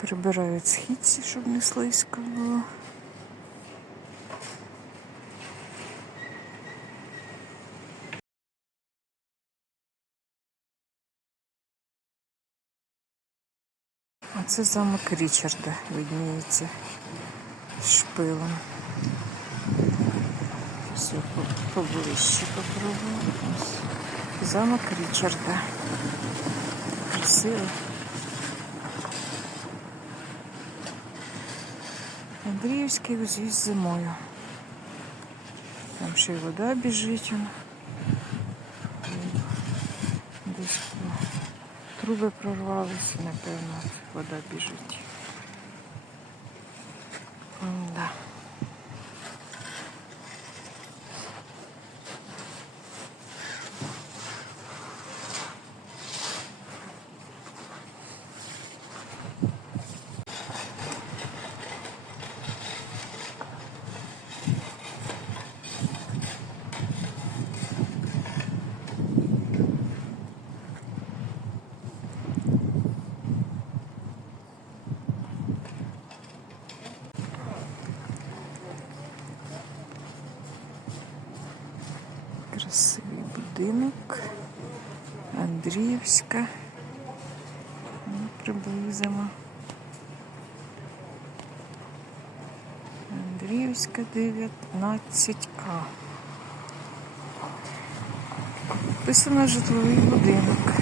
Прибирають східці, щоб не слизько було. А це замок Річарда видніється шпилом. Все по- поближче попробую. Ось. Замок Річарда. Красиво. Андріївський узвіз зимою. Там ще й вода біжить. Десь труби прорвалися, напевно, вода біжить. Красивий будинок. Андріївська. Ну, приблизимо. Андріївська 19К. Написано житловий будинок.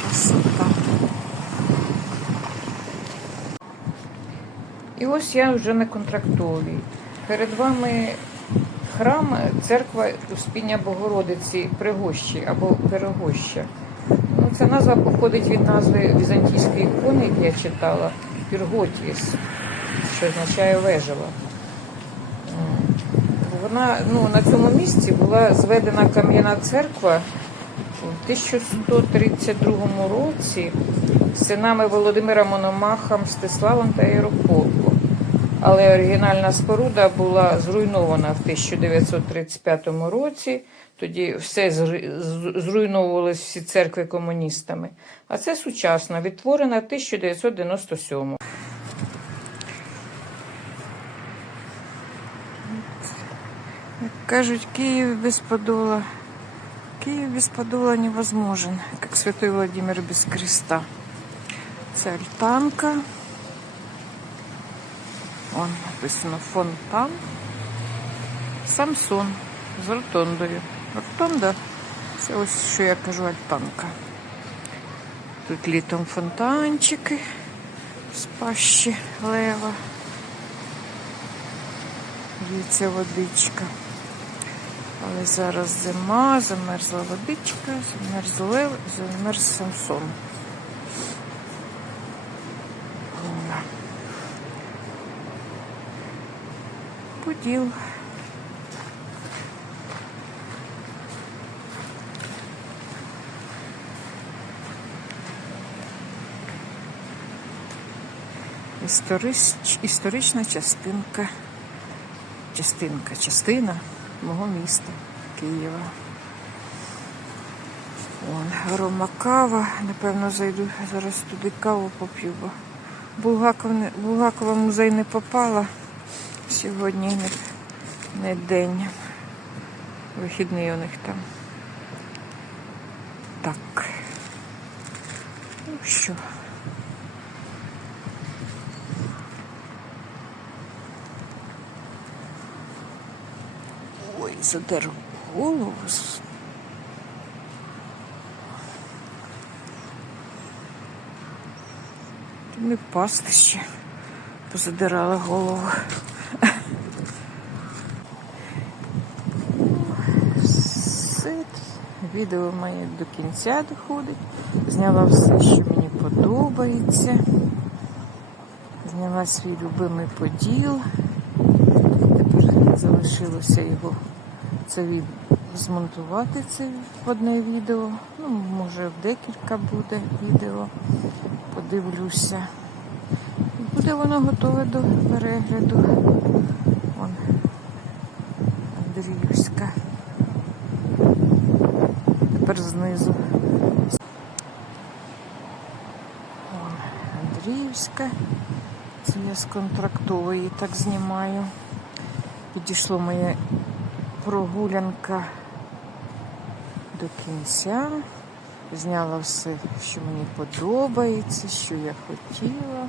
Красота. І ось я вже на контрактовій. Перед вами храм, церква Успіння Богородиці Пригощі або Перегоща. Ну, ця назва походить від назви візантійської ікони, як я читала, Пірготіс, що означає вежева. Вона ну, на цьому місці була зведена кам'яна церква у 1132 році синами Володимира Мономаха, Мстиславом та Єрополком. Але оригінальна споруда була зруйнована в 1935 році. Тоді все зру- зруйновувалось всі церкви комуністами. А це сучасна, відтворена в 1997. Як кажуть, Київ без подола. Київ без подола невозможен, как святой Владимир без креста. Це альтанка. Вон написано фонтан. Самсон з ротондою. Ротонда це ось що я кажу альтанка. Тут літом фонтанчики з пащі лева. Лється водичка. Але зараз зима, замерзла водичка, замерз лев, замерз Самсон. Поділ. Історич, історична частинка, частинка, частина мого міста Києва. Вон, арома кава. Напевно, зайду зараз туди каву поп'ю, бо Булгакова в музей не попала. Сьогодні не, не день. Вихідний у них там. Так. Ну що? Ой, задер голову. Не пасти ще. Позадирала голову. Все. Відео моє до кінця доходить. Зняла все, що мені подобається. Зняла свій любимий поділ. Тепер залишилося його це змонтувати це в одне відео. Ну, може, в декілька буде відео. Подивлюся. Буде воно готове до перегляду. Вон Андріївська. Тепер знизу. Андріївська. Це я з контрактової так знімаю. Підійшло моя прогулянка до кінця. Зняла все, що мені подобається, що я хотіла.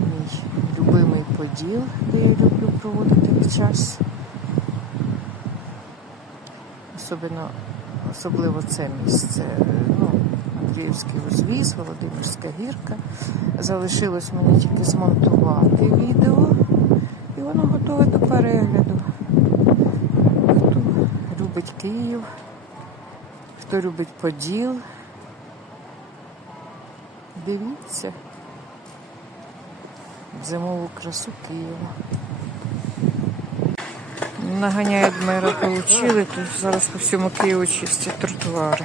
Мій любимий поділ, де я люблю проводити час. Особливо, особливо це місце. Ну, Андріївський узвіз, Володимирська гірка. Залишилось мені тільки змонтувати відео, і воно готове до перегляду. Хто любить Київ, хто любить Поділ. Дивіться зимову красу Києва. Наганяють мера получили, то зараз по всьому Києву чистять тротуари.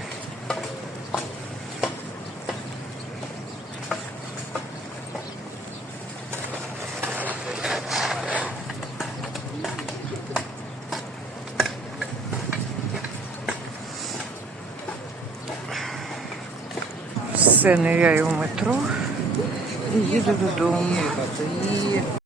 Все, ниряю в метро і їду додому.